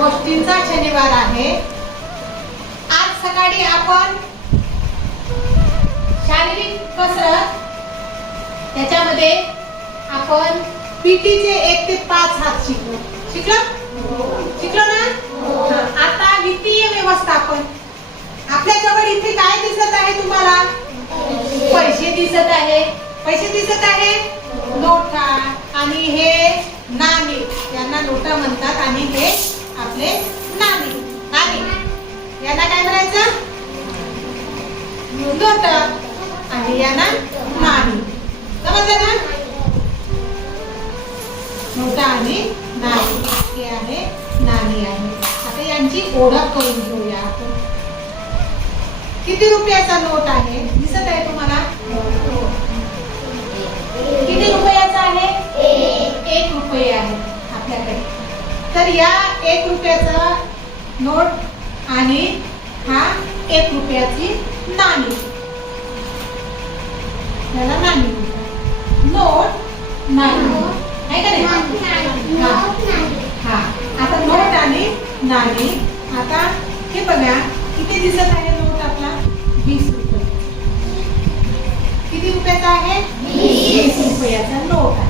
गोष्टींचा शनिवार आहे. आज सकाळी आपण शारीरिक कसरत त्याच्यामध्ये आपण पीटीचे एक ते पाच हात शिकलो. शिकलो? शिकलो ना? आता वित्तीय व्यवस्थापन. आपल्या जवळ इथे काय दिसत आहे तुम्हाला? पैसे दिसत आहे. पैसे दिसत आहे? नोटा. आणि हे नाणे. यांना नोटा म्हणतात आणि हे आपले नाणे नाणे यांना काय म्हणायचं? नोट आणि यांना नाणी समजलं ना नोटा आणि नाणी हे आहे नाणी आहे. आता यांची ओळख करून घेऊया आपण. किती रुपयाचा नोट आहे? दिसत आहे तुम्हाला? किती रुपयाचा आहे? एक रुपये आहे आपल्याकडे. तर या एक रुपयाचा नोट आणि हा एक रुपयाची नाणी. त्याला नाणी. नोट नाणी. आहे का नाही? हा. हा. आता नोट आणि नाणी. आता हे बघा किती दिसत आहे नोट आपला? वीस रुपये. किती रुपयाचा आहे? वीस रुपयाचा नोट आहे.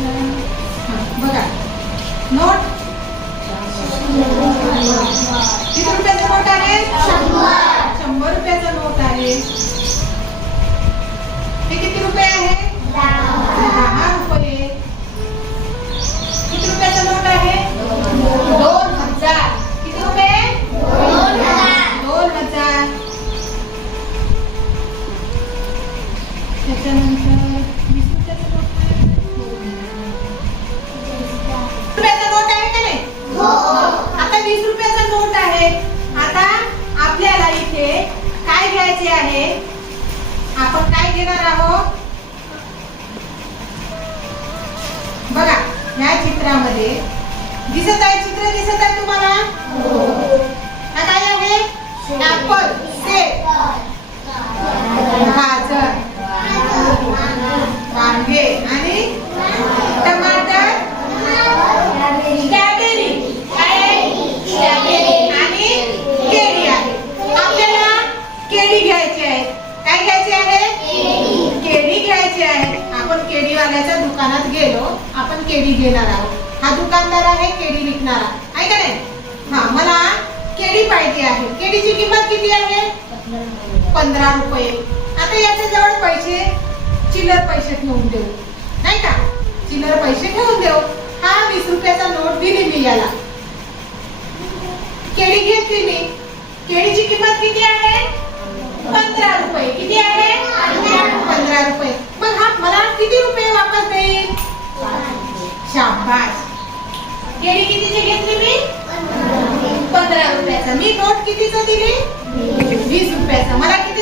बघा. नोट. किती रुपयाचा नोट आहे? शंभर रुपयाचा नोट आहे. हे किती रुपये आहे? दहा रुपये. किती रुपयाचा नोट आहे? दोन हजार. किती रुपये? दोन हजार. त्याच्यानंतर वीस रुपयाचा नोट केळीवाल्याच्या दुकानात गेलो आपण केळी घेणार आहोत. हा दुकानदार आहे केळी विकणारा. आहे का नाही? हा मला केळी पाहिजे आहे. केळीची किंमत किती आहे? पंधरा रुपये. आता याच्या जवळ पैसे चिल्लर पैसे ठेवून देऊ नाही का? चिल्लर पैसे ठेवून देऊ. हा वीस रुपयाचा नोट दिली मी याला. केळी घेतली मी. केळीची किंमत किती आहे? पंधरा रुपये. किती आहे? पंधरा रुपये. मग हा मला किती रुपये वापस देईल? शाबास. केळी कितीची घेतली मी? पंधरा रुपयाचा. मी नोट कितीचा दिली? वीस रुपयाचा. मला किती